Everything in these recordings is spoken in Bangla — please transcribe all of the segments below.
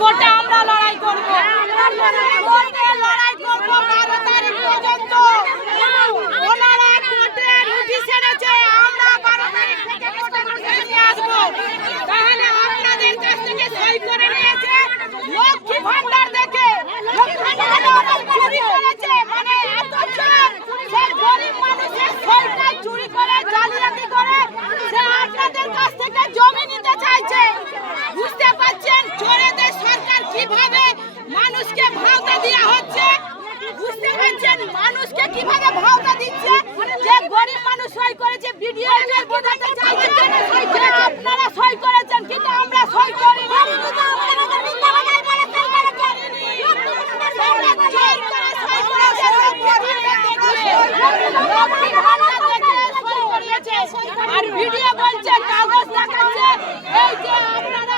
কোটা আমরা লড়াই করব। আপনারা সই করেছেন। সই করিনি আর ভিডিও বলছে কাগজ দেখাচ্ছে এই যে আপনারা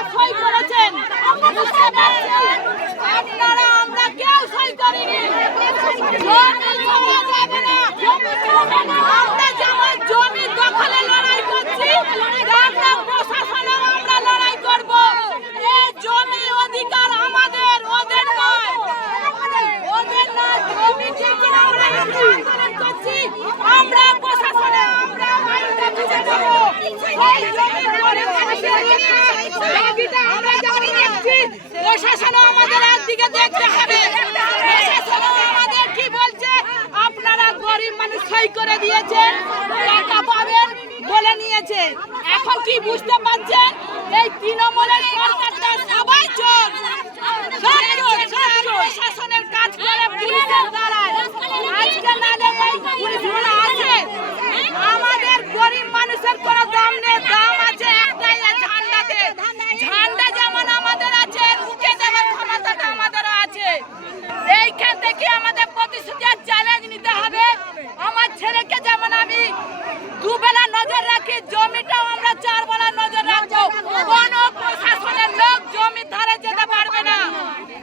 জমি পাওয়া যাবে না আমরা যেমন জমি দখলে লড়াই করছি আমরা প্রশাসনের আমরা লড়াই করব এই জমি অধিকার আমাদের ওদের নয় ওদের না জমি থেকে আমরা আন্দোলন করছি আমরা প্রশাসনে আমরা আইনটা বুঝে দেব সেই জমি পরে দাবিটা আমরা আপনারা গরিব মানুষ সই করে দিয়েছেন টাকা পাবেন বলে নিয়েছে কি বুঝতে পারছেন এই তৃণমূলের সরকারটা কাজ করে পুলিশের দ্বারায় আজকে নালে এই পুলিশগুলো আছে আমাদের গরিব মানুষের কোনো দাম নেই দাম আছে একটাই এই ঝান্ডাতে ঝান্ডা যেমন আমাদের আছে মুখে দেওয়ার ক্ষমতাটা আমাদের আছে এইখান থেকে আমাদের প্রতিশ্রুতি চ্যালেঞ্জ নিতে হবে। আমার ছেলেকে যেমন আমি দুবেলা নজর রাখি, জমিটাও আমরা চার বেলা নজর রাখব। কোন প্রশাসনের লোক জমি ধারে যেতে পারবে না।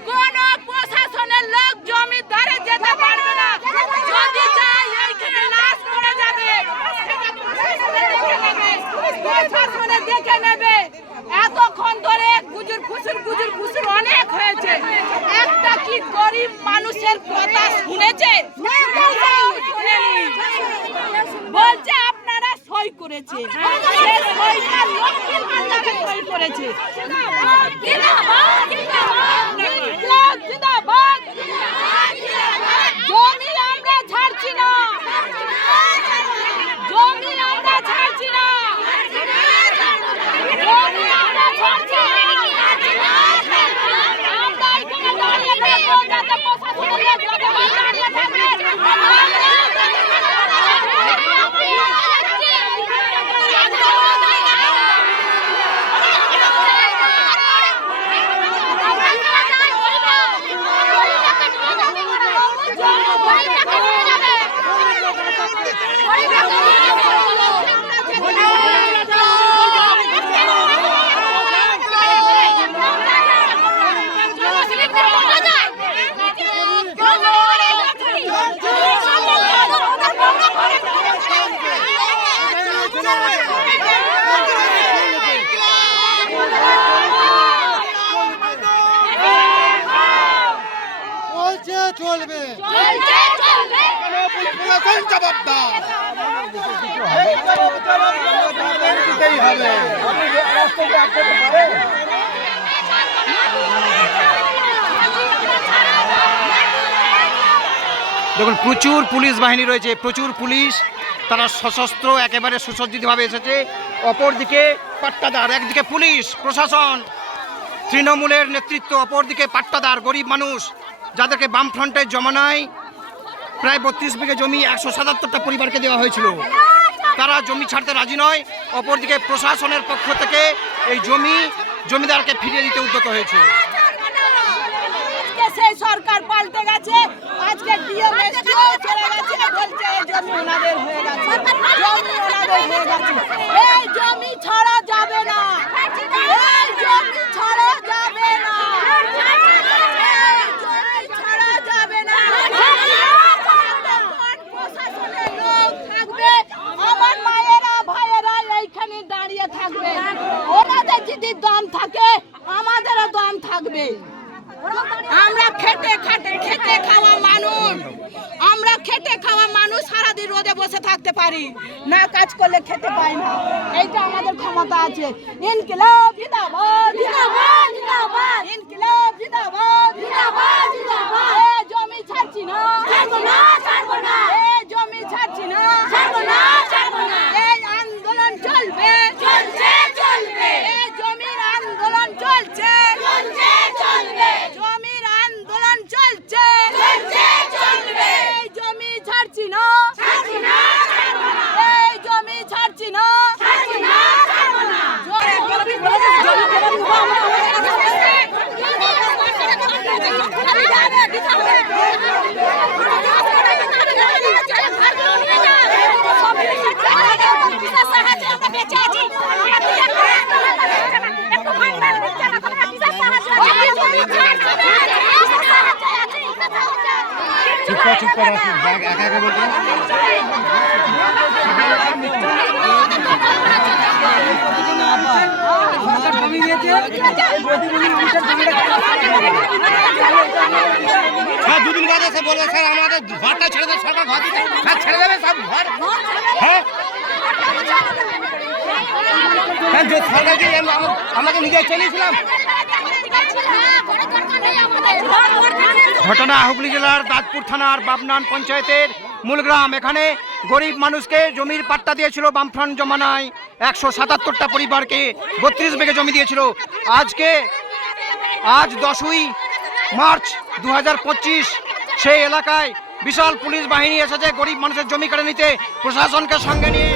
কোন প্রশাসনের লোক জমি ধারে যেতে পারবে না। যদি যায় এইখানে লাশ পড়ে যাবে। প্রশাসনে দেখে নেবে। এতক্ষণ ধরে গুজুর ফুসুর গুজুর ফুসুর অনেক হয়েছে। একটা কি গরিব মানুষের কথা শুনেছেন বলছে আপনারা সই করেছে। সইটা লক্ষ্মীর ভান্ডারে সই করেছে ইনকলাব জিন্দাবাদ। জমি আমরা ছাড়ছি না জমি আমরা ছাড়ছি না জমি আমরা ছাড়ছি না আমরা এখানে দাঁড়িয়ে থাকব যাতে প্রশাসনের লোক যাতে দাঁড়িয়ে থাকে চলছে চলবে। দেখুন প্রচুর পুলিশ বাহিনী রয়েছে প্রচুর পুলিশ। তারা সশস্ত্র একেবারে সুসজ্জিতভাবে এসেছে। অপরদিকে পাট্টাদার একদিকে পুলিশ প্রশাসন। তৃণমূলের নেতৃত্ব অপরদিকে পাট্টাদার গরিব মানুষ। যাদেরকে বামফ্রন্টের জমানায় প্রায় বত্রিশ বিঘে জমি, একশো সাতাত্তরটা পরিবারকে দেওয়া হয়েছিল। তারা জমি ছাড়তে রাজি নয়। অপরদিকে প্রশাসনের পক্ষ থেকে এই জমি জমিদারকে ফিরিয়ে দিতে উদ্যত হয়েছে। সরকার জমি ওনাদের হয়ে গেছে এই জমি ছাড়া যাবে না এই জমি ছাড়া যাবে না এই জমি ছাড়া যাবে না যতক্ষণ প্রশাসনের লোক থাকবে আমার মায়েরা ভাইয়েরা এইখানে দাঁড়িয়ে থাকবে ওনাদের যদি দম থাকে আমাদেরও দম থাকবে আমরা খেটে খাটে, খেটে খাওয়া মানুষ। আমরা খেটে খাওয়া মানুষ সারাদিন রোদে বসে থাকতে পারি। না কাজ করলে খেতে পাই না। এইটা আমাদের ক্ষমতা আছে। ইনকিলাব ইনকিলাব জমি ছাড়ছি না ছাড়বো না এই জমি ছাড়ছি না ছাড়বো না ছাড়বো না এই আন্দোলন চলবে চলছে চলবে এই জমির আন্দোলন চলছে চলছে চলবে জমির আন্দোলন চলছে চলছে চলবে এই জমি বেঁচে আছি আমাদের একটা একটু ভাঙবার হচ্ছে না কোনো কিসের সাহায্য চুপ কর চুপ একা একা বলতে? হ্যাঁ দুদিন বাদে এসে বলবে, স্যার, আমাদের ঘরটা ছেড়ে দেবে সরকার ঘর দিতে। স্যার, ছেড়ে দেবে সব ঘর? হ্যাঁ? হ্যাঁ যে সরকার আমাকে নিজে চলেছিলাম ঘটনা হুগলি জেলার দাঁতপুর থানার বাবনান পঞ্চায়েতের মূলগ্রাম। এখানে গরিব মানুষকে জমির পাট্টা দিয়েছিল বামফ্রন্ট জমানায়। একশো সাতাত্তরটা পরিবারকে বত্রিশ বিঘে জমি দিয়েছিল। আজকে, আজ দশই মার্চ দু হাজার পঁচিশ, সেই এলাকায় বিশাল পুলিশ বাহিনী এসেছে গরিব মানুষের জমি কেড়ে নিতে। প্রশাসনকে সঙ্গে নিয়ে